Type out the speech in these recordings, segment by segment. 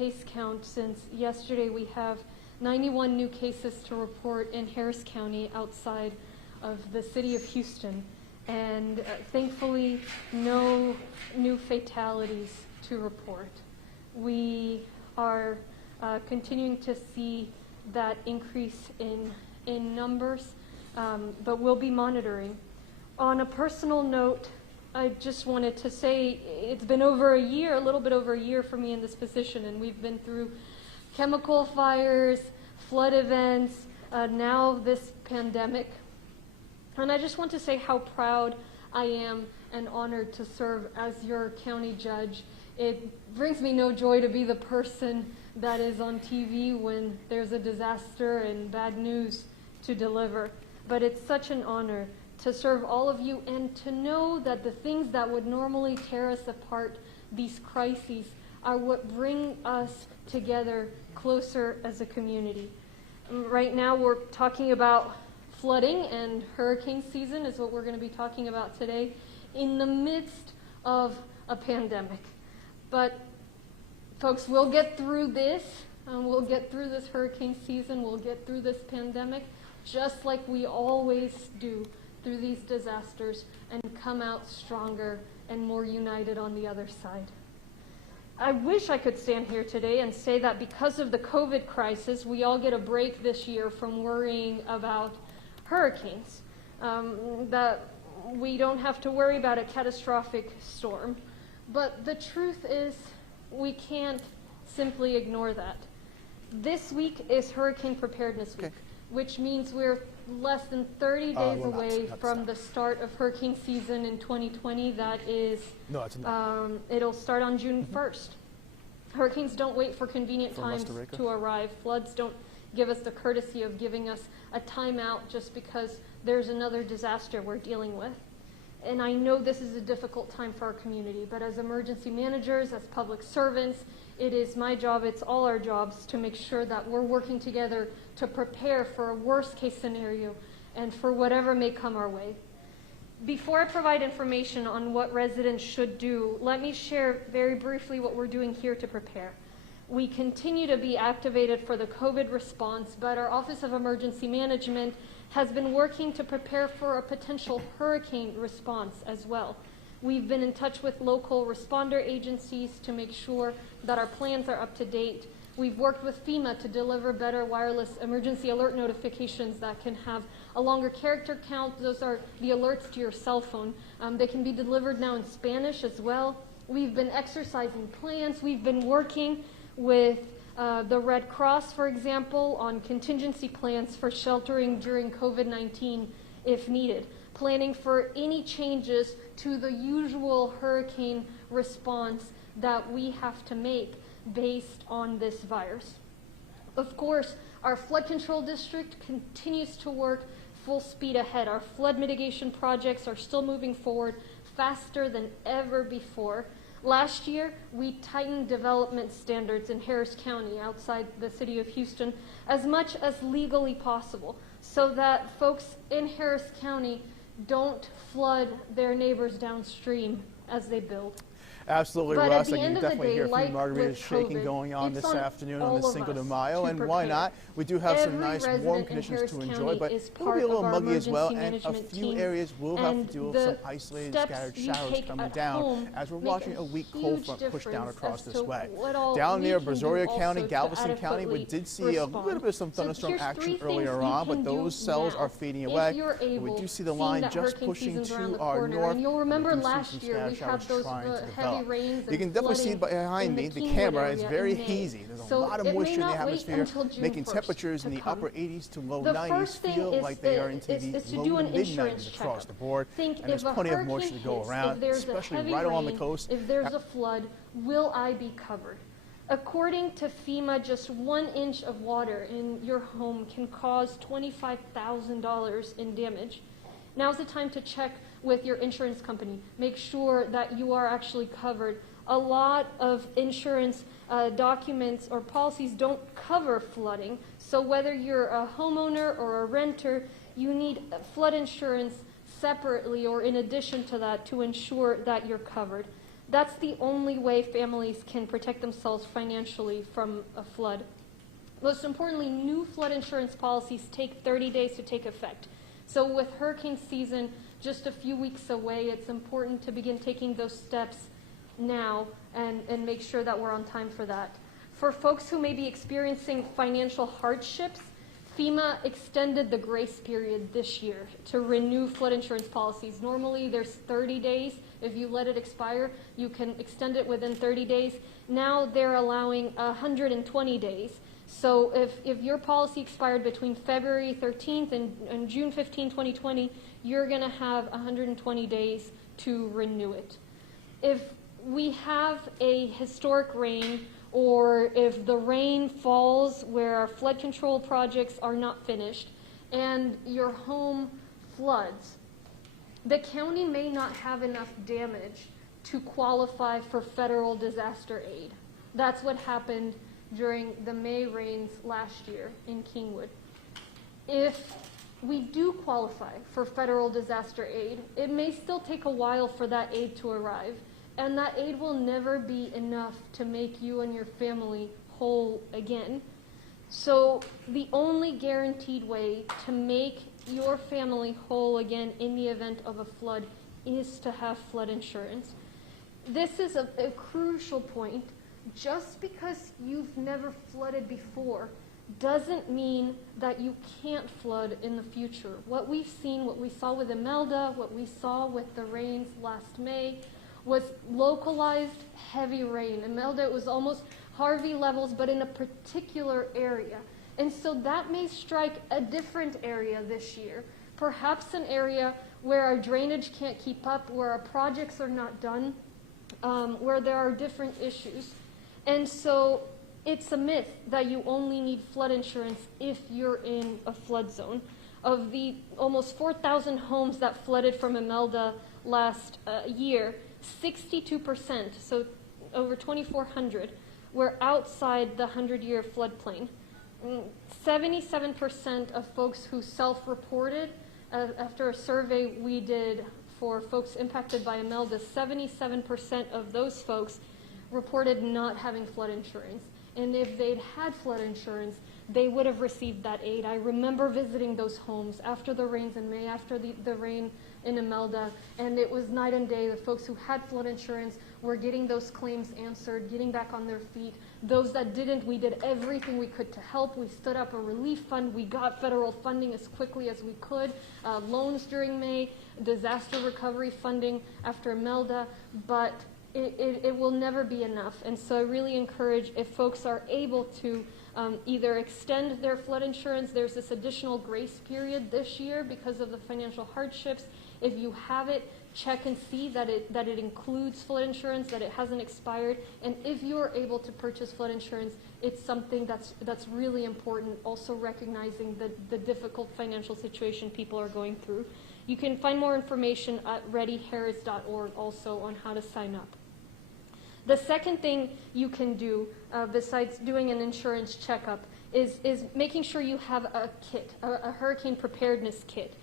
case count. Since yesterday, we have 91 new cases to report in Harris County outside of the city of Houston. And thankfully, no new fatalities to report. We are continuing to see that increase in numbers, but we'll be monitoring. On a personal note, I just wanted to say it's been over a year, a little bit over a year for me in this position, and we've been through chemical fires, flood events, now this pandemic. And I just want to say how proud I am and honored to serve as your county judge. It brings me no joy to be the person that is on TV when there's a disaster and bad news to deliver. But it's such an honor to serve all of you and to know that the things that would normally tear us apart, these crises, are what bring us together closer as a community. Right now we're talking about flooding, and hurricane season is what we're going to be talking about today in the midst of a pandemic. But folks, we'll get through this. We'll get through this hurricane season. We'll get through this pandemic just like we always do through these disasters and come out stronger and more united on the other side. I wish I could stand here today and say that because of the COVID crisis, we all get a break this year from worrying about hurricanes, that we don't have to worry about a catastrophic storm. But the truth is, we can't simply ignore that. This week is Hurricane Preparedness Week, which means we're less than 30 days away from the start of hurricane season in 2020. That is, it'll start on June 1st. Hurricanes don't wait for convenient times to arrive. Floods don't give us the courtesy of giving us a timeout just because there's another disaster we're dealing with. And I know this is a difficult time for our community, but as emergency managers, as public servants, it is my job, it's all our jobs to make sure that we're working together to prepare for a worst case scenario and for whatever may come our way. Before I provide information on what residents should do, let me share very briefly what we're doing here to prepare. We continue to be activated for the COVID response, but our Office of Emergency Management has been working to prepare for a potential hurricane response as well. We've been in touch with local responder agencies to make sure that our plans are up to date. We've worked with FEMA to deliver better wireless emergency alert notifications that can have a longer character count. Those are the alerts to your cell phone. They can be delivered now in Spanish as well. We've been exercising plans. We've been working with the Red Cross, for example, on contingency plans for sheltering during COVID-19 if needed, planning for any changes to the usual hurricane response that we have to make based on this virus. Of course, our flood control district continues to work full speed ahead. Our flood mitigation projects are still moving forward faster than ever before. Last year, we tightened development standards in Harris County outside the city of Houston as much as legally possible so that folks in Harris County don't flood their neighbors downstream as they build. Absolutely, but Russ. I can definitely hear a few margaritas shaking COVID, going on this afternoon on the Cinco de Mayo, and why not? We do have some nice warm conditions to enjoy, but it'll be a little muggy as well, and a few areas will have to deal with some isolated scattered showers coming down as we're watching a weak cold front push down across this way. Down near Brazoria County, Galveston County, we did see a little bit of some thunderstorm action earlier on, but those cells are fading away. We do see the line just pushing to our north. And you'll remember last year we had those heavy rains. You can definitely see behind me, the camera is very hazy. There's a lot of moisture in the atmosphere, making temperatures in the upper 80s to low 90s feel like they are into the low to mid 90s across the board. And there's plenty of moisture to go around, especially right along the coast. If there's a flood, will I be covered? According to FEMA, just 1 inch of water in your home can cause $25,000 in damage. Now's the time to check with your insurance company. Make sure that you are actually covered. A lot of insurance documents or policies don't cover flooding, so whether you're a homeowner or a renter, you need flood insurance separately or in addition to that to ensure that you're covered. That's the only way families can protect themselves financially from a flood. Most importantly, new flood insurance policies take 30 days to take effect. So with hurricane season just a few weeks away, it's important to begin taking those steps now and make sure that we're on time for that. For folks who may be experiencing financial hardships, FEMA extended the grace period this year to renew flood insurance policies. Normally there's 30 days. If you let it expire, you can extend it within 30 days. Now they're allowing 120 days. So if your policy expired between February 13th and June 15, 2020, you're going to have 120 days to renew it. If we have a historic rain, or if the rain falls where our flood control projects are not finished and your home floods, the county may not have enough damage to qualify for federal disaster aid. That's what happened during the May rains last year in Kingwood. If we do qualify for federal disaster aid, it may still take a while for that aid to arrive, and that aid will never be enough to make you and your family whole again. So the only guaranteed way to make your family whole again in the event of a flood is to have flood insurance. This is a crucial point. Just because you've never flooded before doesn't mean that you can't flood in the future. What we've seen, what we saw with Imelda, what we saw with the rains last May, was localized heavy rain. Imelda, it was almost Harvey levels, but in a particular area. And so that may strike a different area this year, perhaps an area where our drainage can't keep up, where our projects are not done, where there are different issues. And so it's a myth that you only need flood insurance if you're in a flood zone. Of the almost 4,000 homes that flooded from Imelda last year, 62%, so over 2,400, were outside the 100-year floodplain. 77% of folks who self-reported, after a survey we did for folks impacted by Imelda, 77% of those folks reported not having flood insurance. And if they'd had flood insurance, they would have received that aid. I remember visiting those homes after the rains in May, after the rain in Imelda, and it was night and day. The folks who had flood insurance were getting those claims answered, getting back on their feet. Those that didn't, we did everything we could to help. We stood up a relief fund. We got federal funding as quickly as we could, loans during May, disaster recovery funding after Imelda, but it will never be enough. And so I really encourage, if folks are able to either extend their flood insurance, there's this additional grace period this year because of the financial hardships. If you have it, check and see that it includes flood insurance, that it hasn't expired. And if you are able to purchase flood insurance, it's something that's really important, also recognizing the difficult financial situation people are going through. You can find more information at readyharris.org also on how to sign up. The second thing you can do, besides doing an insurance checkup, is making sure you have a kit, a hurricane preparedness kit.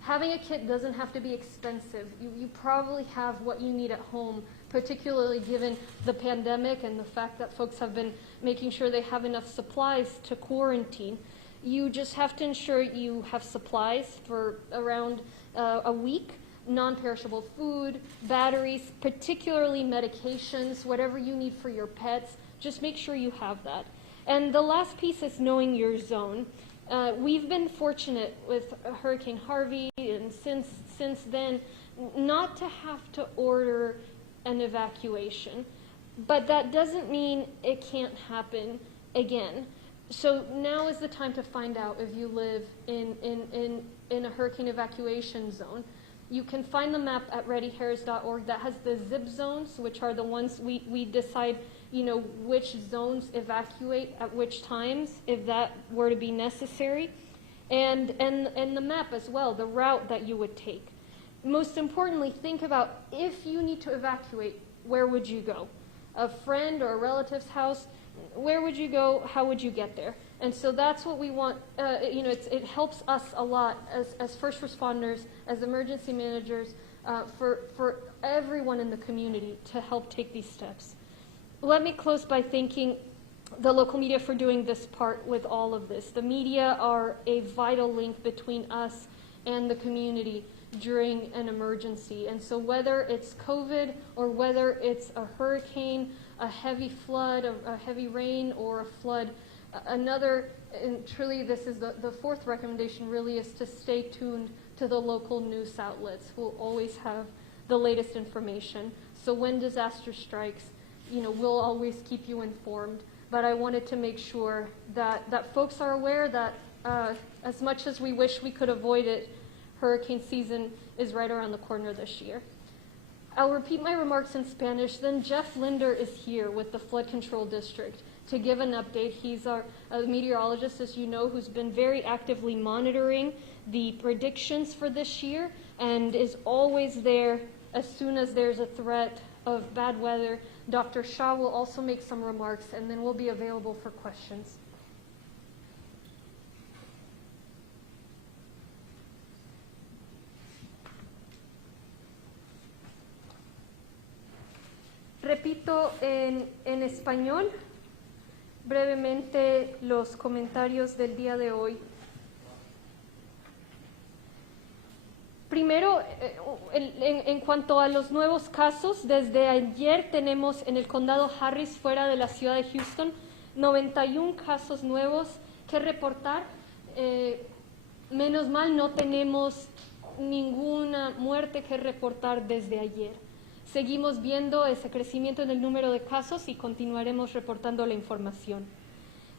Having a kit doesn't have to be expensive. You probably have what you need at home, particularly given the pandemic and the fact that folks have been making sure they have enough supplies to quarantine. You just have to ensure you have supplies for around a week. Non-perishable food, batteries, particularly medications, whatever you need for your pets, just make sure you have that. And the last piece is knowing your zone. We've been fortunate with Hurricane Harvey, and since then, not to have to order an evacuation. But that doesn't mean it can't happen again. So now is the time to find out if you live in a hurricane evacuation zone. You can find the map at readyharris.org that has the zip zones, which are the ones we decide, which zones evacuate at which times, if that were to be necessary, and the map as well, the route that you would take. Most importantly, think about if you need to evacuate, where would you go? A friend or a relative's house? Where would you go? How would you get there? And so that's what we want. It helps us a lot as first responders, as emergency managers, for everyone in the community to help take these steps. Let me close by thanking the local media for doing this part with all of this. The media are a vital link between us and the community during an emergency. And so whether it's COVID or whether it's a hurricane, a heavy flood, a heavy rain, or a flood, and truly this is the fourth recommendation really is to stay tuned to the local news outlets who will always have the latest information. So when disaster strikes, we'll always keep you informed. But I wanted to make sure that folks are aware that as much as we wish we could avoid it, hurricane season is right around the corner this year. I'll repeat my remarks in Spanish, then Jeff Linder is here with the Flood Control District to give an update. He's a meteorologist, as you know, who's been very actively monitoring the predictions for this year and is always there as soon as there's a threat of bad weather. Dr. Shah will also make some remarks, and then we'll be available for questions. Repito en español brevemente los comentarios del día de hoy. Primero, en cuanto a los nuevos casos, desde ayer tenemos en el condado Harris, fuera de la ciudad de Houston, 91 casos nuevos que reportar. Menos mal no tenemos ninguna muerte que reportar desde ayer. Seguimos viendo ese crecimiento en el número de casos y continuaremos reportando la información.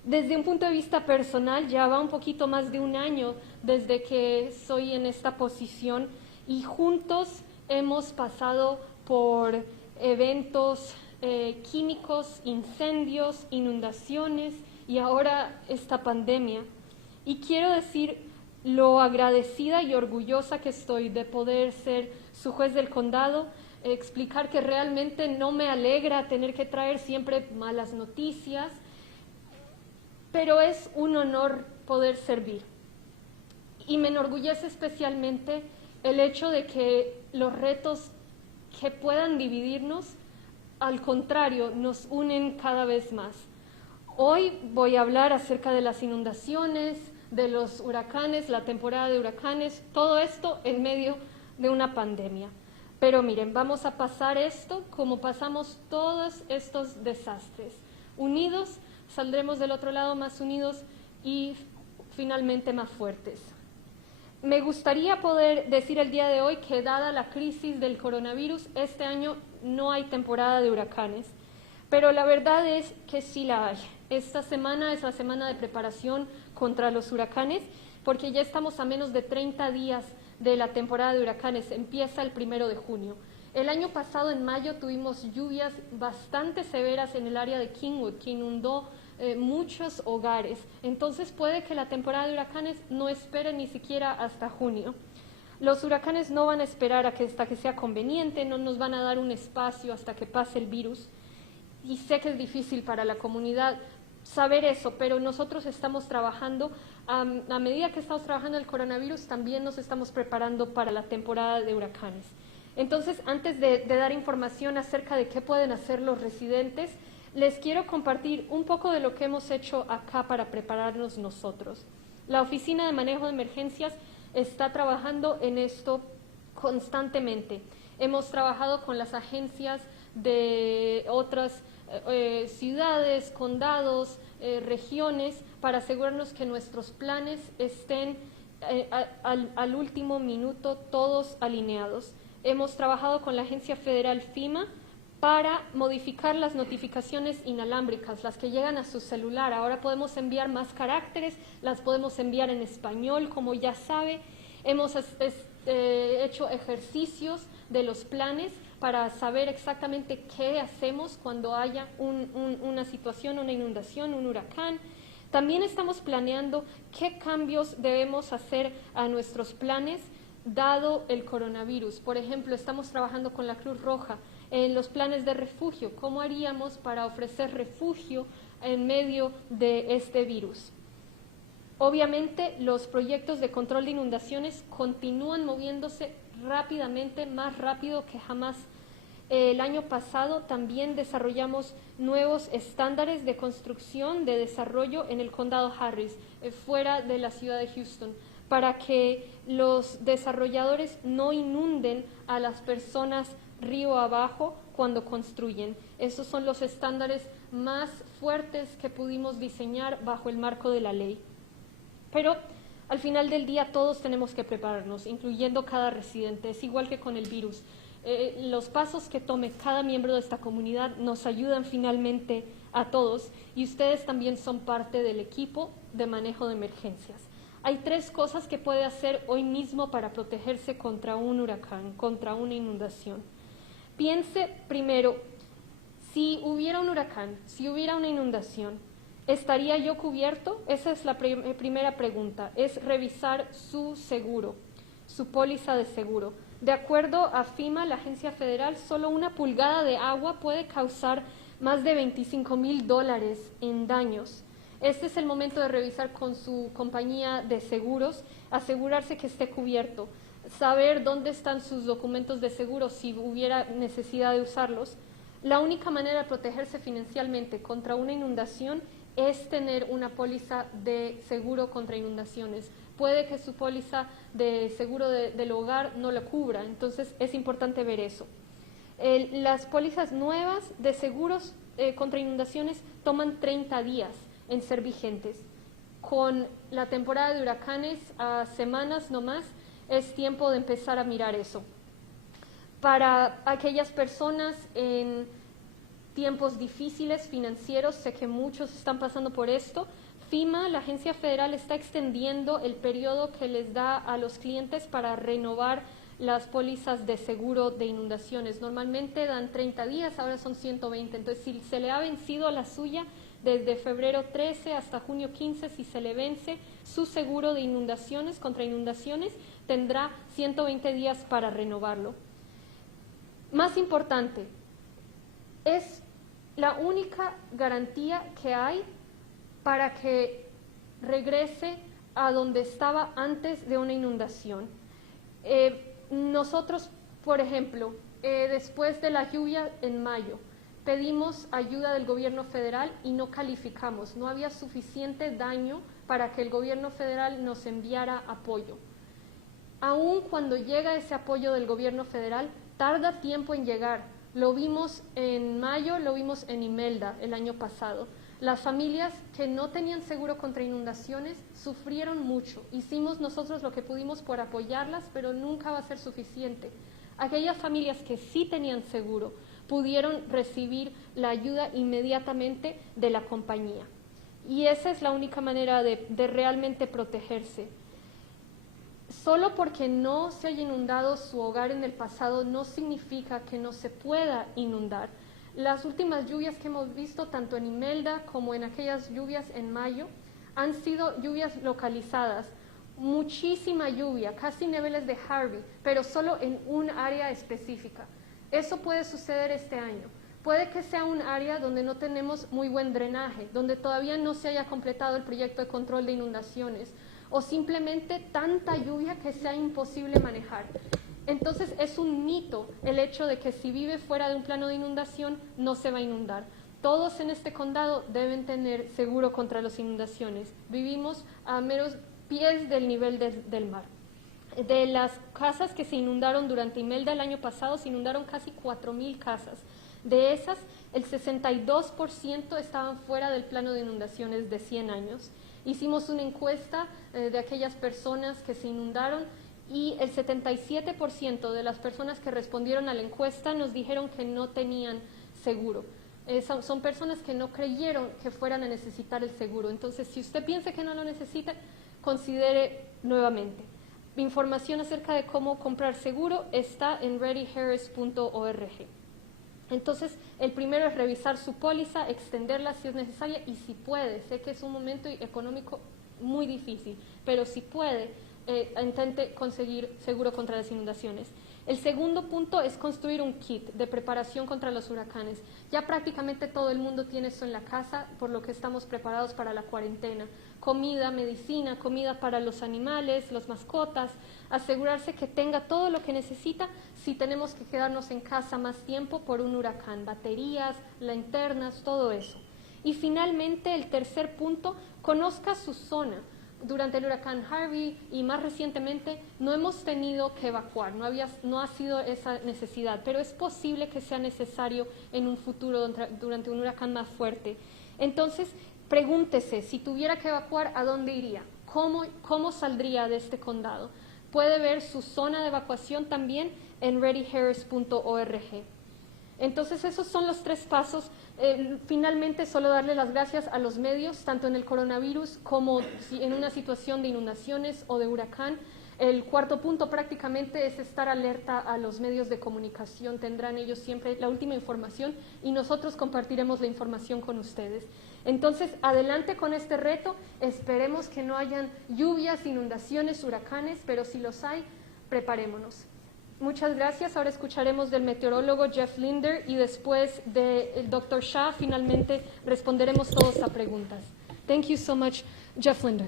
Desde un punto de vista personal, ya va un poquito más de un año desde que soy en esta posición y juntos hemos pasado por eventos químicos, incendios, inundaciones y ahora esta pandemia. Y quiero decir lo agradecida y orgullosa que estoy de poder ser su juez del condado, explicar que realmente no me alegra tener que traer siempre malas noticias, pero es un honor poder servir. Y me enorgullece especialmente el hecho de que los retos que puedan dividirnos, al contrario, nos unen cada vez más. Hoy voy a hablar acerca de las inundaciones, de los huracanes, la temporada de huracanes, todo esto en medio de una pandemia. Pero miren, vamos a pasar esto como pasamos todos estos desastres. Unidos, saldremos del otro lado más unidos y finalmente más fuertes. Me gustaría poder decir el día de hoy que dada la crisis del coronavirus, este año no hay temporada de huracanes, pero la verdad es que sí la hay. Esta semana es la semana de preparación contra los huracanes, porque ya estamos a menos de 30 días de la temporada de huracanes, empieza el 1 de junio. El año pasado, en mayo, tuvimos lluvias bastante severas en el área de Kingwood, que inundó muchos hogares. Entonces puede que la temporada de huracanes no espere ni siquiera hasta junio. Los huracanes no van a esperar hasta que sea conveniente, no nos van a dar un espacio hasta que pase el virus. Y sé que es difícil para la comunidad saber eso, pero nosotros estamos trabajando, a medida que estamos trabajando el coronavirus, también nos estamos preparando para la temporada de huracanes. Entonces, antes de dar información acerca de qué pueden hacer los residentes, les quiero compartir un poco de lo que hemos hecho acá para prepararnos nosotros. La Oficina de Manejo de Emergencias está trabajando en esto constantemente. Hemos trabajado con las agencias de otras ciudades, condados, regiones, para asegurarnos que nuestros planes estén al último minuto todos alineados. Hemos trabajado con la agencia federal FEMA para modificar las notificaciones inalámbricas, las que llegan a su celular. Ahora podemos enviar más caracteres, las podemos enviar en español, como ya sabe. Hemos hecho ejercicios de los planes para saber exactamente qué hacemos cuando haya una situación, una inundación, un huracán. También estamos planeando qué cambios debemos hacer a nuestros planes dado el coronavirus. Por ejemplo, estamos trabajando con la Cruz Roja en los planes de refugio. ¿Cómo haríamos para ofrecer refugio en medio de este virus? Obviamente, los proyectos de control de inundaciones continúan moviéndose rápidamente, más rápido que jamás. El año pasado también desarrollamos nuevos estándares de construcción, de desarrollo en el condado Harris, fuera de la ciudad de Houston, para que los desarrolladores no inunden a las personas río abajo cuando construyen. Esos son los estándares más fuertes que pudimos diseñar bajo el marco de la ley. Pero al final del día todos tenemos que prepararnos, incluyendo cada residente. Es igual que con el virus. Los pasos que tome cada miembro de esta comunidad nos ayudan finalmente a todos, y ustedes también son parte del equipo de manejo de emergencias. Hay 3 cosas que puede hacer hoy mismo para protegerse contra un huracán, contra una inundación. Piense primero, si hubiera un huracán, si hubiera una inundación, ¿estaría yo cubierto? Esa es la primera pregunta, es revisar su seguro, su póliza de seguro. De acuerdo a FEMA, la agencia federal, solo 1 pulgada de agua puede causar más de $25,000 en daños. Este es el momento de revisar con su compañía de seguros, asegurarse que esté cubierto, saber dónde están sus documentos de seguro si hubiera necesidad de usarlos. La única manera de protegerse financieramente contra una inundación es tener una póliza de seguro contra inundaciones. Puede que su póliza de seguro del hogar no lo cubra, entonces es importante ver eso. Las pólizas nuevas de seguros contra inundaciones toman 30 días en ser vigentes. Con la temporada de huracanes a semanas nomás, es tiempo de empezar a mirar eso. Para aquellas personas en tiempos difíciles financieros, sé que muchos están pasando por esto, FEMA, la agencia federal, está extendiendo el periodo que les da a los clientes para renovar las pólizas de seguro de inundaciones. Normalmente dan 30 días, ahora son 120. Entonces, si se le ha vencido la suya desde febrero 13 hasta junio 15, si se le vence su seguro de inundaciones, contra inundaciones, tendrá 120 días para renovarlo. Más importante, es la única garantía que hay para que regrese a donde estaba antes de una inundación. Nosotros, por ejemplo, después de la lluvia en mayo, pedimos ayuda del gobierno federal y no calificamos. No había suficiente daño para que el gobierno federal nos enviara apoyo. Aún cuando llega ese apoyo del gobierno federal, tarda tiempo en llegar. Lo vimos en mayo, lo vimos en Imelda el año pasado. Las familias que no tenían seguro contra inundaciones sufrieron mucho. Hicimos nosotros lo que pudimos por apoyarlas, pero nunca va a ser suficiente. Aquellas familias que sí tenían seguro pudieron recibir la ayuda inmediatamente de la compañía. Y esa es la única manera de realmente protegerse. Solo porque no se haya inundado su hogar en el pasado no significa que no se pueda inundar. Las últimas lluvias que hemos visto, tanto en Imelda como en aquellas lluvias en mayo, han sido lluvias localizadas. Muchísima lluvia, casi niveles de Harvey, pero solo en un área específica. Eso puede suceder este año. Puede que sea un área donde no tenemos muy buen drenaje, donde todavía no se haya completado el proyecto de control de inundaciones, o simplemente tanta lluvia que sea imposible manejar. Entonces es un mito el hecho de que si vive fuera de un plano de inundación no se va a inundar. Todos en este condado deben tener seguro contra las inundaciones. Vivimos a meros pies del nivel del mar. De las casas que se inundaron durante Imelda el año pasado, se inundaron casi 4,000 casas. De esas, el 62% estaban fuera del plano de inundaciones de 100 años. Hicimos una encuesta de aquellas personas que se inundaron y el 77% de las personas que respondieron a la encuesta nos dijeron que no tenían seguro. Son personas que no creyeron que fueran a necesitar el seguro. Entonces, si usted piensa que no lo necesita, considere nuevamente. Información acerca de cómo comprar seguro está en readyharris.org. Entonces, el primero es revisar su póliza, extenderla si es necesaria y si puede. Sé que es un momento económico muy difícil, pero si puede, intente conseguir seguro contra las inundaciones. El segundo punto es construir un kit de preparación contra los huracanes. Ya prácticamente todo el mundo tiene eso en la casa, por lo que estamos preparados para la cuarentena. Comida, medicina, comida para los animales, las mascotas, asegurarse que tenga todo lo que necesita si tenemos que quedarnos en casa más tiempo por un huracán, baterías, linternas, todo eso. Y finalmente, el tercer punto, conozca su zona. Durante el huracán Harvey y más recientemente no hemos tenido que evacuar, no ha sido esa necesidad, pero es posible que sea necesario en un futuro durante un huracán más fuerte. Entonces, pregúntese, si tuviera que evacuar, ¿a dónde iría? ¿Cómo saldría de este condado? Puede ver su zona de evacuación también en readyharris.org. Entonces, esos son los 3 pasos. Finalmente, solo darle las gracias a los medios, tanto en el coronavirus como en una situación de inundaciones o de huracán. El cuarto punto prácticamente es estar alerta a los medios de comunicación. Tendrán ellos siempre la última información y nosotros compartiremos la información con ustedes. Entonces, adelante con este reto. Esperemos que no hayan lluvias, inundaciones, huracanes, pero si los hay, preparémonos. Muchas gracias. Ahora escucharemos del meteorólogo Jeff Linder y después del Dr. Shah. Finalmente responderemos todos a preguntas. Thank you so much, Jeff Linder.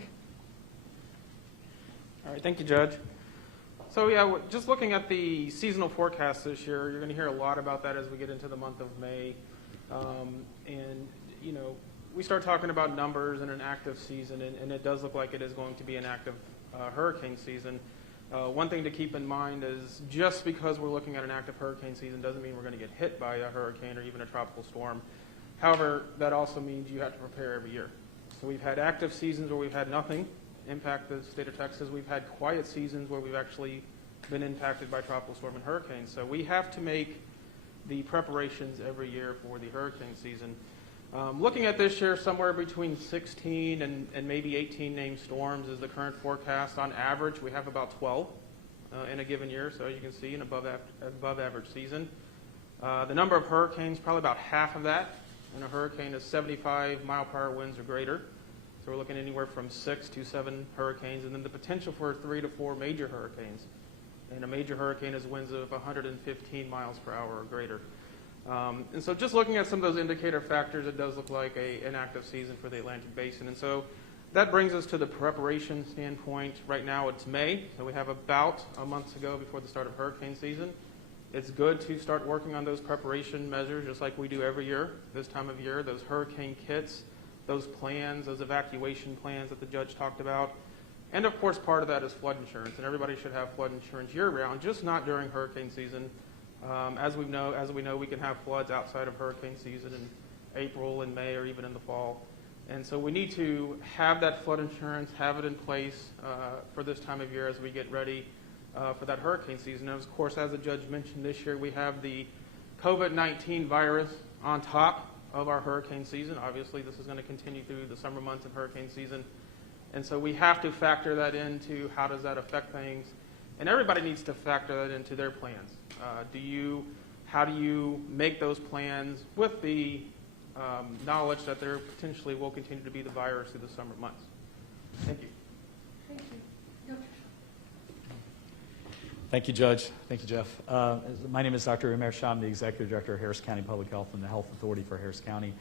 All right, thank you, Judge. So yeah, just looking at the seasonal forecast this year, you're going to hear a lot about that as we get into the month of May. And, you know, we start talking about numbers in an active season, and it does look like it is going to be an active hurricane season. One thing to keep in mind is just because we're looking at an active hurricane season doesn't mean we're going to get hit by a hurricane or even a tropical storm. However, that also means you have to prepare every year. So we've had active seasons where we've had nothing impact the state of Texas. We've had quiet seasons where we've actually been impacted by tropical storm and hurricanes. So we have to make the preparations every year for the hurricane season. Looking at this year, somewhere between 16 and maybe 18 named storms is the current forecast. On average, we have about 12 in a given year, so as you can see, an above average season. The number of hurricanes, probably about half of that, and a hurricane is 75 mile-per-hour winds or greater. So we're looking anywhere from 6 to 7 hurricanes, and then the potential for 3 to 4 major hurricanes. And a major hurricane is winds of 115 miles per hour or greater. And so just looking at some of those indicator factors, it does look like an active season for the Atlantic Basin. And so that brings us to the preparation standpoint. Right now it's May, so we have about a month to go before the start of hurricane season. It's good to start working on those preparation measures just like we do every year, this time of year, those hurricane kits, those plans, those evacuation plans that the judge talked about. And of course, part of that is flood insurance, and everybody should have flood insurance year-round, just not during hurricane season. As we know, we can have floods outside of hurricane season in April and May or even in the fall. And so we need to have that flood insurance, have it in place for this time of year as we get ready for that hurricane season. And of course, as the judge mentioned, this year we have the COVID-19 virus on top of our hurricane season. Obviously, this is going to continue through the summer months of hurricane season. And so we have to factor that into how does that affect things. And everybody needs to factor that into their plans. How do you make those plans with the knowledge that there potentially will continue to be the virus through the summer months? Thank you. Thank you. Thank you, Judge. Thank you, Jeff. My name is Dr. Remarcas. I'm the Executive Director of Harris County Public Health and the Health Authority for Harris County.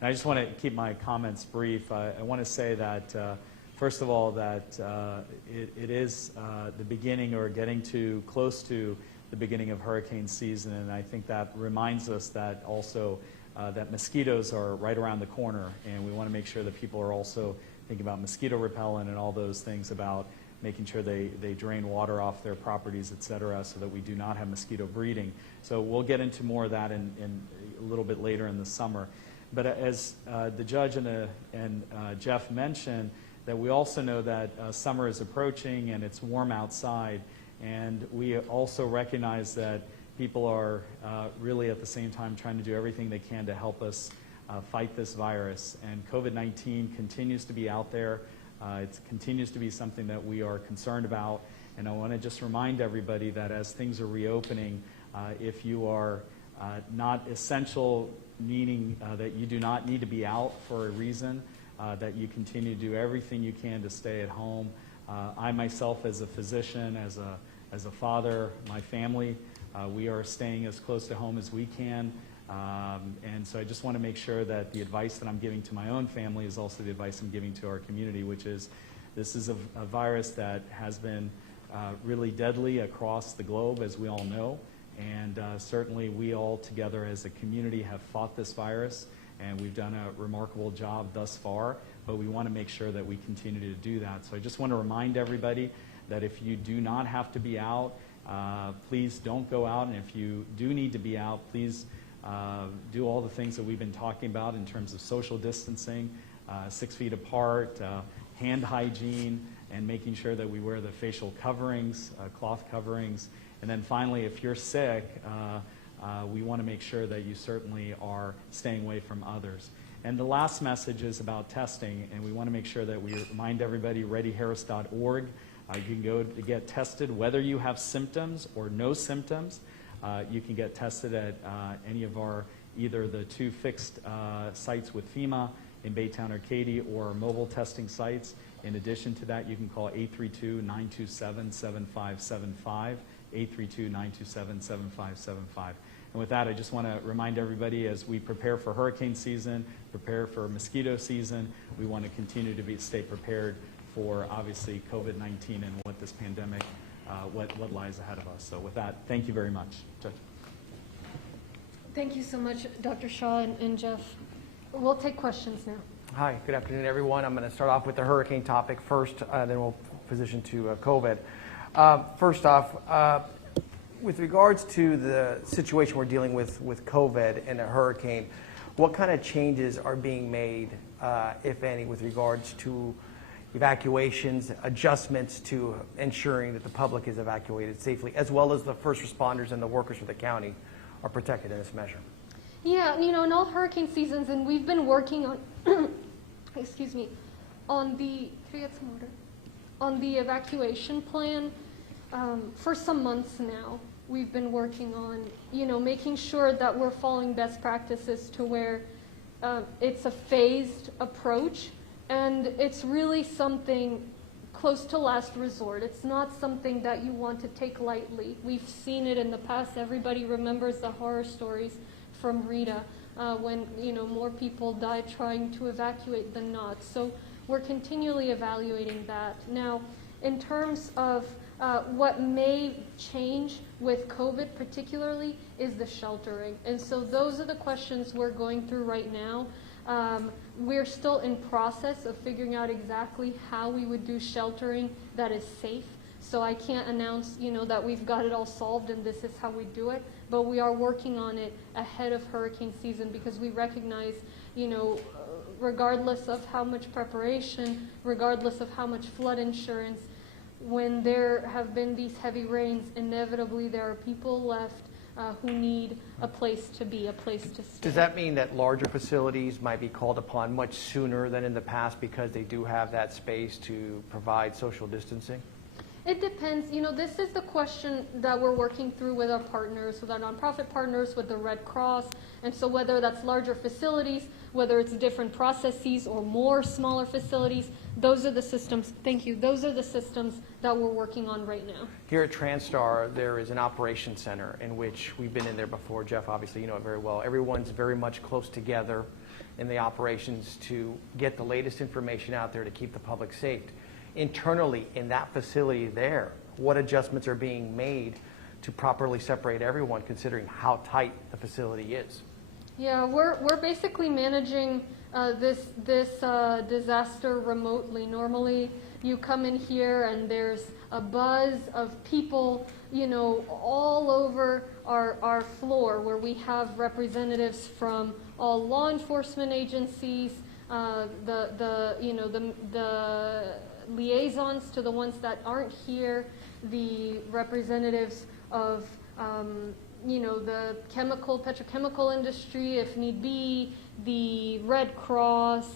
And I just want to keep my comments brief. I want to say that, first of all, that it is the beginning or getting too close to the beginning of hurricane season, and I think that reminds us that also that mosquitoes are right around the corner, and we want to make sure that people are also thinking about mosquito repellent and all those things about making sure they drain water off their properties, et cetera, so that we do not have mosquito breeding. So we'll get into more of that in a little bit later in the summer. But as the judge and Jeff mentioned, that we also know that summer is approaching and it's warm outside, and we also recognize that people are really at the same time trying to do everything they can to help us fight this virus. And COVID-19 continues to be out there. It continues to be something that we are concerned about. And I want to just remind everybody that as things are reopening, if you are not essential, meaning that you do not need to be out for a reason, that you continue to do everything you can to stay at home. I myself, as a physician, as a as a father, my family, we are staying as close to home as we can. And so I just want to make sure that the advice that I'm giving to my own family is also the advice I'm giving to our community, which is this is a virus that has been really deadly across the globe, as we all know. And certainly we all together as a community have fought this virus, and we've done a remarkable job thus far, but we want to make sure that we continue to do that. So I just want to remind everybody that if you do not have to be out, please don't go out, and if you do need to be out, please do all the things that we've been talking about in terms of social distancing, 6 feet apart, hand hygiene, and making sure that we wear the facial coverings, cloth coverings. And then finally, if you're sick, we want to make sure that you certainly are staying away from others. And the last message is about testing, and we want to make sure that we remind everybody, readyharris.org. You can go to get tested whether you have symptoms or no symptoms. You can get tested at any of our, either the 2 fixed sites with FEMA in Baytown or Katy, or mobile testing sites. In addition to that, you can call 832-927-7575, 832-927-7575. And with that, I just want to remind everybody, as we prepare for hurricane season, prepare for mosquito season, we want to continue to stay prepared for, obviously, COVID-19 and what this pandemic, what lies ahead of us. So with that, thank you very much. Judge. Thank you so much, Dr. Shaw and Jeff. We'll take questions now. Hi, good afternoon, everyone. I'm going to start off with the hurricane topic first, then we'll position to COVID. First off, with regards to the situation we're dealing with COVID and a hurricane, what kind of changes are being made, if any, with regards to evacuations, adjustments to ensuring that the public is evacuated safely, as well as the first responders and the workers for the county are protected in this measure? Yeah, you know, in all hurricane seasons, and we've been working on, excuse me, on the, can I get some water? On the evacuation plan for some months now. We've been working on, you know, making sure that we're following best practices to where it's a phased approach, and it's really something close to last resort. It's not something that you want to take lightly. We've seen it in the past. Everybody remembers the horror stories from Rita when, you know, more people died trying to evacuate than not. So we're continually evaluating that. Now, in terms of what may change with COVID particularly is the sheltering. And so those are the questions we're going through right now. We're still in process of figuring out exactly how we would do sheltering that is safe. So I can't announce, you know, that we've got it all solved and this is how we do it. But we are working on it ahead of hurricane season because we recognize, you know, regardless of how much preparation, regardless of how much flood insurance, when there have been these heavy rains, inevitably there are people left who need a place to be, a place to stay. Does that mean that larger facilities might be called upon much sooner than in the past because they do have that space to provide social distancing? It depends. You know, this is the question that we're working through with our partners, with our nonprofit partners, with the Red Cross. And so whether that's larger facilities, whether it's different processes or more smaller facilities, those are the systems, thank you, those are the systems that we're working on right now. Here at TransStar, there is an operations center in which we've been in there before. Jeff, obviously, you know it very well. Everyone's very much close together in the operations to get the latest information out there to keep the public safe. Internally, in that facility there, what adjustments are being made to properly separate everyone, considering how tight the facility is? Yeah, we're basically managing this disaster remotely. Normally, you come in here and there's a buzz of people, you know, all over our floor, where we have representatives from all law enforcement agencies, the liaisons to the ones that aren't here, the representatives of you know, the petrochemical industry, if need be, the Red Cross,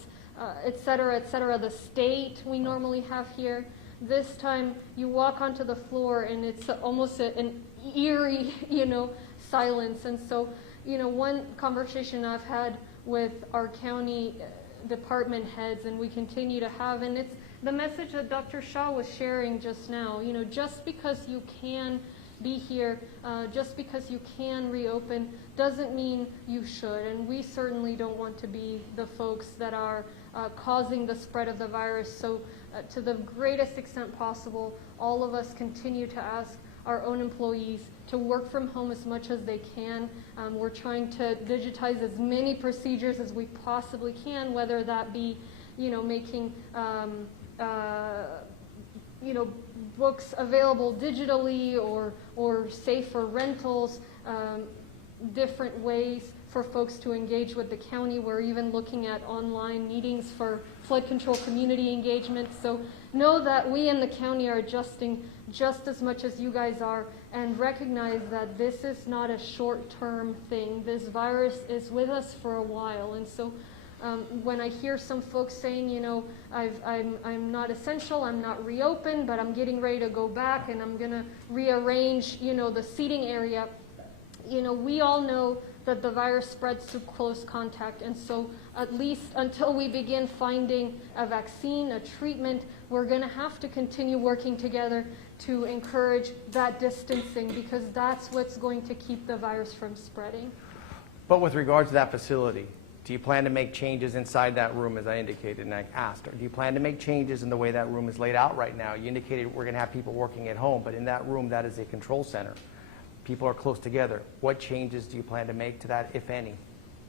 et cetera, the state we normally have here. This time you walk onto the floor and it's almost an eerie, you know, silence. And so, you know, one conversation I've had with our county department heads, and we continue to have, and it's the message that Dr. Shaw was sharing just now. You know, just because you can be here, just because you can reopen, doesn't mean you should. And we certainly don't want to be the folks that are causing the spread of the virus. So to the greatest extent possible, all of us continue to ask our own employees to work from home as much as they can. We're trying to digitize as many procedures as we possibly can, whether that be, you know, making you know, books available digitally or safer rentals, different ways for folks to engage with the county. We're even looking at online meetings for flood control community engagement. So know that we in the county are adjusting just as much as you guys are, and recognize that this is not a short-term thing. This virus is with us for a while. And so when I hear some folks saying, you know, I'm not essential, I'm not reopened, but I'm getting ready to go back and I'm going to rearrange, you know, the seating area, you know, we all know that the virus spreads through close contact. And so at least until we begin finding a vaccine, a treatment, we're going to have to continue working together to encourage that distancing, because that's what's going to keep the virus from spreading. But with regards to that facility, do you plan to make changes inside that room, as I indicated and I asked? Or do you plan to make changes in the way that room is laid out right now? You indicated we're going to have people working at home, but in that room, that is a control center. People are close together. What changes do you plan to make to that, if any?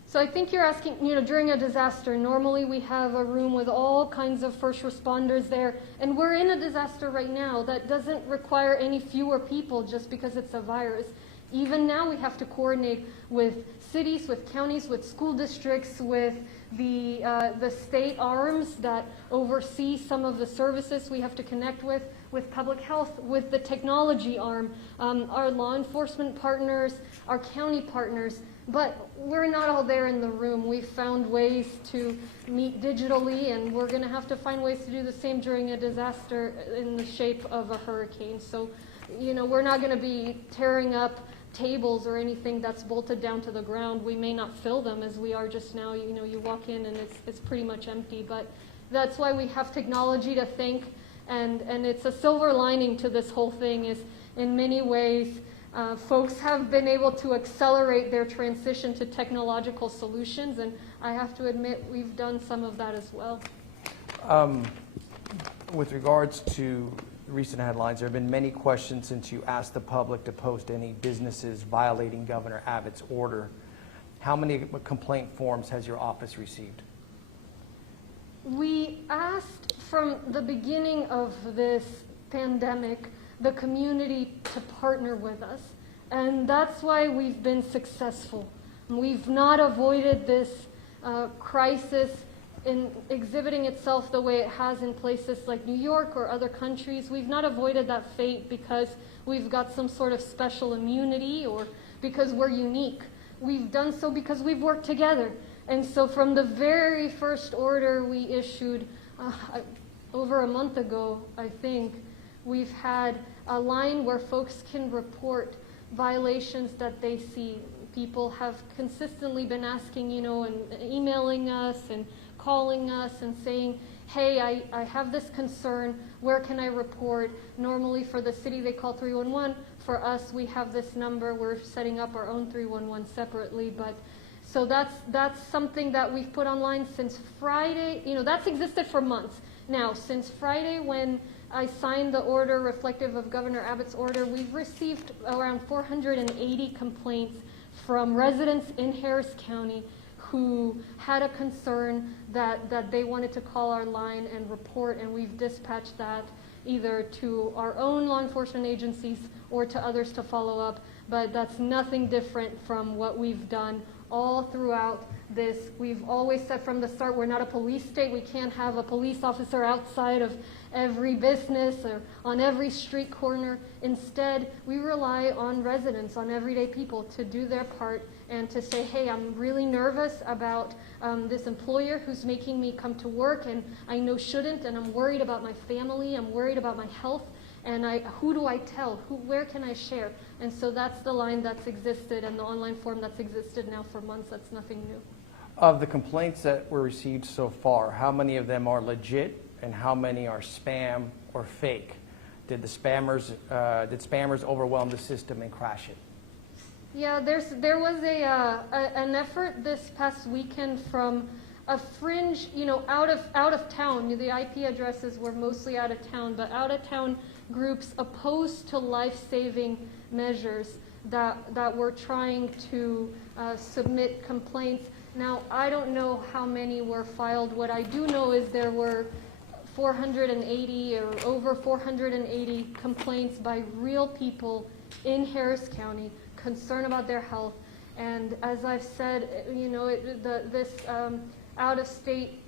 So I think you're asking, you know, during a disaster, normally we have a room with all kinds of first responders there, and we're in a disaster right now that doesn't require any fewer people just because it's a virus. Even now we have to coordinate with cities, with counties, with school districts, with the state arms that oversee some of the services we have to connect with public health, with the technology arm, our law enforcement partners, our county partners. But we're not all there in the room. We've found ways to meet digitally, and we're going to have to find ways to do the same during a disaster in the shape of a hurricane. So, you know, we're not going to be tearing up tables or anything that's bolted down to the ground. We may not fill them as we are just now. You know, you walk in and it's pretty much empty. But that's why we have technology to thank, and it's a silver lining to this whole thing is in many ways folks have been able to accelerate their transition to technological solutions, and I have to admit we've done some of that as well. With regards to recent headlines, there have been many questions since you asked the public to post any businesses violating Governor Abbott's order. How many complaint forms has your office received? We asked from the beginning of this pandemic the community to partner with us, and that's why we've been successful. We've not avoided this crisis in exhibiting itself the way it has in places like New York or other countries. We've not avoided that fate because we've got some sort of special immunity or because we're unique. We've done so because we've worked together. And so from the very first order we issued over a month ago, I think, we've had a line where folks can report violations that they see. People have consistently been asking, you know, and emailing us and calling us and saying, hey, I have this concern, where can I report? Normally for the city they call 311. For us, we have this number. We're setting up our own 311 separately. But so that's something that we've put online since Friday. You know, that's existed for months. Now, since Friday when I signed the order reflective of Governor Abbott's order, we've received around 480 complaints from residents in Harris County who had a concern that they wanted to call our line and report, and we've dispatched that either to our own law enforcement agencies or to others to follow up. But that's nothing different from what we've done all throughout this. We've always said from the start, we're not a police state. We can't have a police officer outside of every business or on every street corner. Instead, we rely on residents, on everyday people to do their part and to say, hey, I'm really nervous about this employer who's making me come to work and I know shouldn't, and I'm worried about my family, I'm worried about my health, and who do I tell? Where can I share? And so that's the line that's existed and the online form that's existed now for months. That's nothing new. Of the complaints that were received so far, how many of them are legit and how many are spam or fake? Did spammers overwhelm the system and crash it? Yeah, there was an effort this past weekend from a fringe, out of town. The IP addresses were mostly out of town, but out of town groups opposed to life-saving measures that were trying to submit complaints. Now, I don't know how many were filed. What I do know is there were 480 or over 480 complaints by real people in Harris County concerned about their health. And as I've said, this out-of-state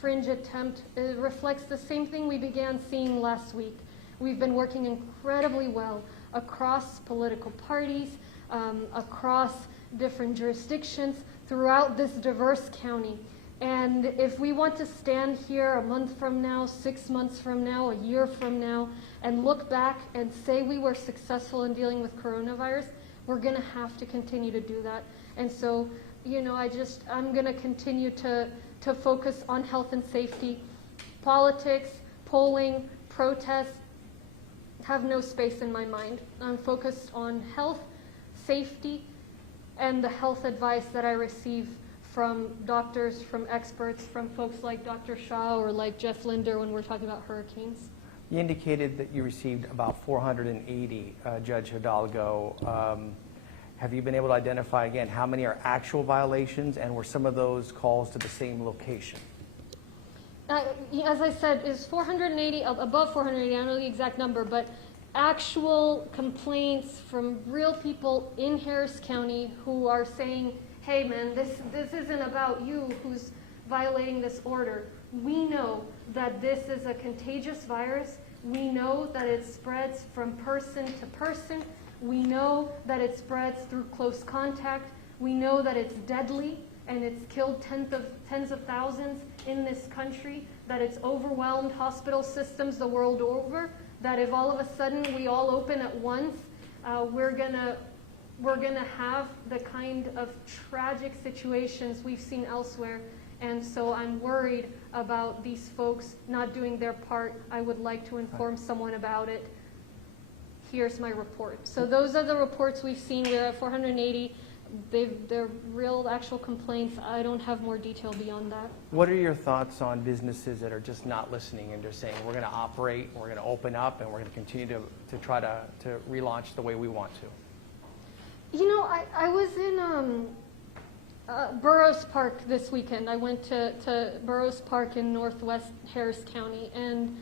fringe attempt reflects the same thing we began seeing last week. We've been working incredibly well across political parties, across different jurisdictions, throughout this diverse county. And if we want to stand here a month from now, 6 months from now, a year from now, and look back and say we were successful in dealing with coronavirus, we're going to have to continue to do that. And so, I'm going to continue to focus on health and safety. Politics, polling, protests have no space in my mind. I'm focused on health, safety, and the health advice that I receive from doctors, from experts, from folks like Dr. Shaw or like Jeff Linder when we're talking about hurricanes. You indicated that you received about 480, Judge Hidalgo. Have you been able to identify, again, how many are actual violations, and were some of those calls to the same location? As I said, is 480, above 480, I don't know the exact number, but actual complaints from real people in Harris County who are saying, hey man, this isn't about you who's violating this order. We know that this is a contagious virus. We know that it spreads from person to person. We know that it spreads through close contact. We know that it's deadly and it's killed tens of thousands in this country, that it's overwhelmed hospital systems the world over, that if all of a sudden we all open at once, we're gonna have the kind of tragic situations we've seen elsewhere. And so I'm worried about these folks not doing their part. I would like to inform someone about it. Here's my report. So those are the reports we've seen. We're at 480. They're real, actual complaints. I don't have more detail beyond that. What are your thoughts on businesses that are just not listening and just saying, we're going to operate, we're going to open up, and we're going to continue to try to relaunch the way we want to? I was in Burroughs Park this weekend. I went to Burroughs Park in northwest Harris County, and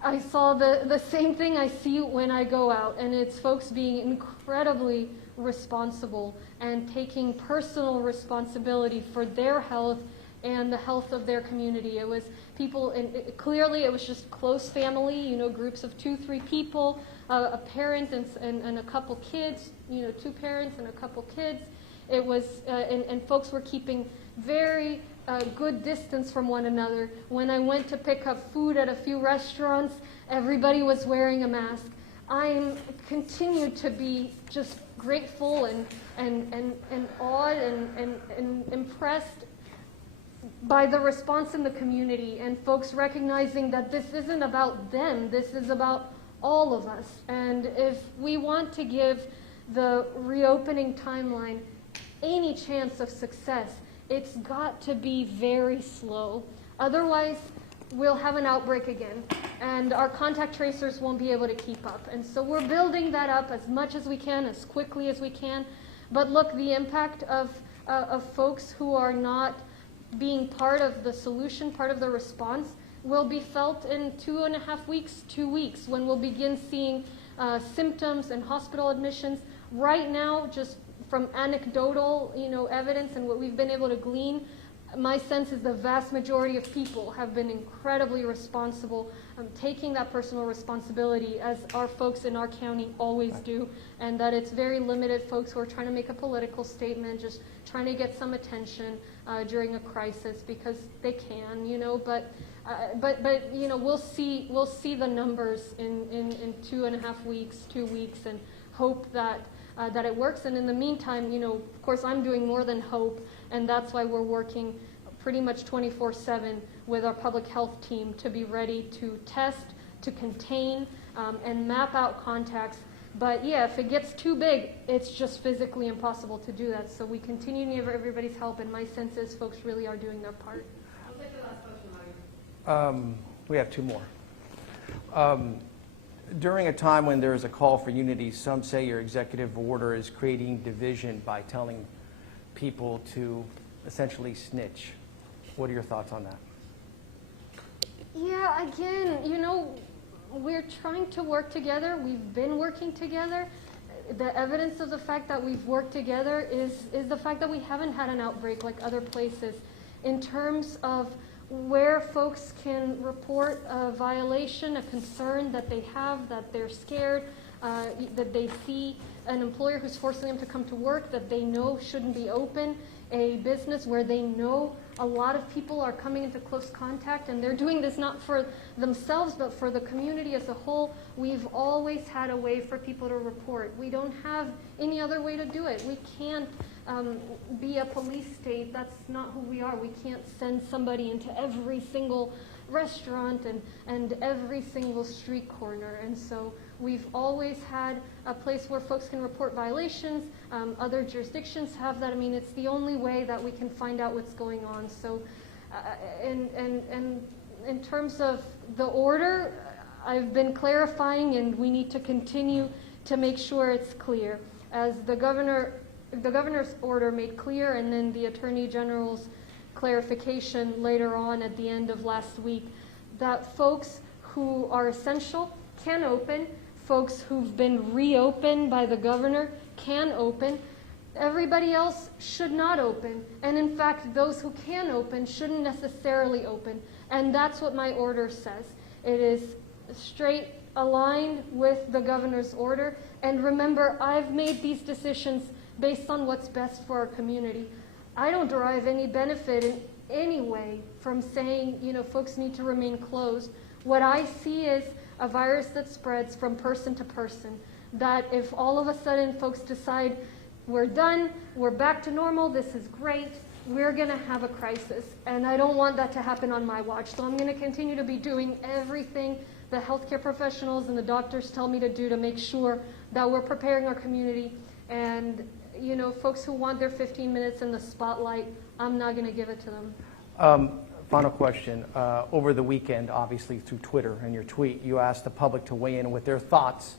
I saw the same thing I see when I go out, and it's folks being incredibly responsible and taking personal responsibility for their health and the health of their community. It was people, and clearly it was just close family, groups of 2-3 people, a parent and a couple kids, 2 parents and a couple kids. It was, and folks were keeping very good distance from one another. When I went to pick up food at a few restaurants, everybody was wearing a mask. I continue to be just grateful and awed and impressed by the response in the community and folks recognizing that this isn't about them, this is about all of us. And if we want to give the reopening timeline any chance of success, it's got to be very slow. Otherwise, we'll have an outbreak again, and our contact tracers won't be able to keep up. And so we're building that up as much as we can, as quickly as we can. But look, the impact of folks who are not being part of the solution, part of the response, will be felt in 2.5 weeks, 2 weeks, when we'll begin seeing symptoms and hospital admissions. Right now, just from anecdotal, evidence and what we've been able to glean, my sense is the vast majority of people have been incredibly responsible, taking that personal responsibility, as our folks in our county always do, and that it's very limited folks who are trying to make a political statement, just trying to get some attention during a crisis because they can, But we'll see the numbers in 2.5 weeks, 2 weeks, and hope that it works. And in the meantime, of course, I'm doing more than hope. and that's why we're working pretty much 24/7 with our public health team to be ready to test, to contain, and map out contacts. But yeah, if it gets too big, it's just physically impossible to do that. So we continue to need everybody's help, and my sense is folks really are doing their part. I'll take the last question, We have two more. During a time when there is a call for unity, some say your executive order is creating division by telling people to essentially snitch. What are your thoughts on that? Yeah, again, we're trying to work together. We've been working together. The evidence of the fact that we've worked together is the fact that we haven't had an outbreak like other places. In terms of where folks can report a violation, a concern that they have, that they're scared, that they see an employer who's forcing them to come to work that they know shouldn't be open, a business where they know a lot of people are coming into close contact, and they're doing this not for themselves but for the community as a whole. We've always had a way for people to report. We don't have any other way to do it. We can't be a police state. That's not who we are. We can't send somebody into every single restaurant and every single street corner. And so we've always had a place where folks can report violations. Other jurisdictions have that. I mean, it's the only way that we can find out what's going on. So in terms of the order, I've been clarifying, and we need to continue to make sure it's clear. As the governor's order made clear, and then the Attorney General's clarification later on at the end of last week, that folks who are essential can open, folks who've been reopened by the governor can open, everybody else should not open. And in fact, those who can open shouldn't necessarily open. And that's what my order says. It is straight aligned with the governor's order. And remember, I've made these decisions based on what's best for our community. I don't derive any benefit in any way from saying, folks need to remain closed. What I see is a virus that spreads from person to person, that if all of a sudden folks decide we're done, we're back to normal, this is great, we're going to have a crisis. And I don't want that to happen on my watch. So I'm going to continue to be doing everything the healthcare professionals and the doctors tell me to do to make sure that we're preparing our community. And folks who want their 15 minutes in the spotlight, I'm not going to give it to them. Final question. Over the weekend, obviously through Twitter and your tweet, you asked the public to weigh in with their thoughts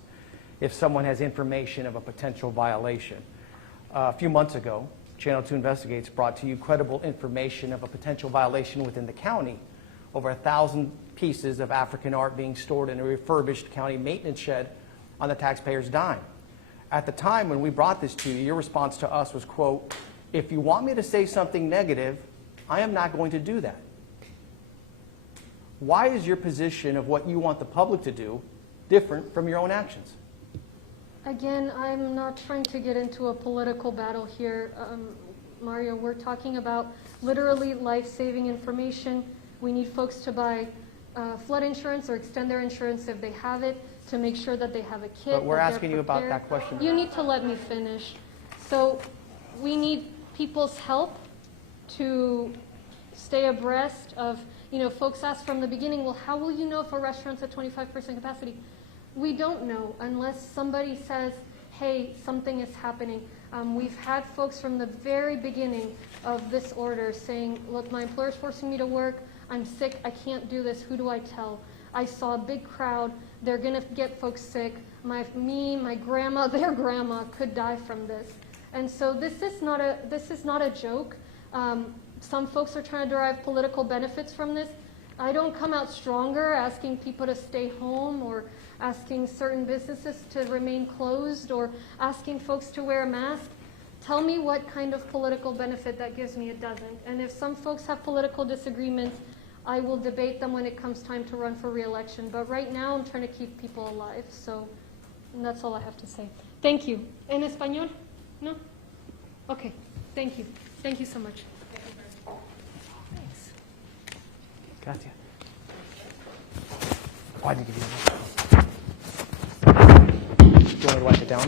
if someone has information of a potential violation. A few months ago, Channel 2 Investigates brought to you credible information of a potential violation within the county. Over 1,000 pieces of African art being stored in a refurbished county maintenance shed on the taxpayer's dime. At the time when we brought this to you, your response to us was, quote, "If you want me to say something negative, I am not going to do that." Why is your position of what you want the public to do different from your own actions? Again, I'm not trying to get into a political battle here, Mario. We're talking about literally life-saving information. We need folks to buy flood insurance or extend their insurance if they have it, to make sure that they have a kit. But we're asking you about that question. You need to let me finish. So we need people's help to stay abreast of, folks asked from the beginning, well, how will you know if a restaurant's at 25% capacity? We don't know unless somebody says, hey, something is happening. We've had folks from the very beginning of this order saying, look, my employer's forcing me to work. I'm sick. I can't do this. Who do I tell? I saw a big crowd. They're going to get folks sick. My grandma, their grandma could die from this. And so this is not a joke. Some folks are trying to derive political benefits from this. I don't come out stronger asking people to stay home or asking certain businesses to remain closed or asking folks to wear a mask. Tell me what kind of political benefit that gives me. It doesn't. And if some folks have political disagreements, I will debate them when it comes time to run for re-election. But right now, I'm trying to keep people alive. So that's all I have to say. Thank you. En español? No? Okay. Thank you. Thank you so much. Thanks. Gracias. Why did you give you a Do you want me to write it down?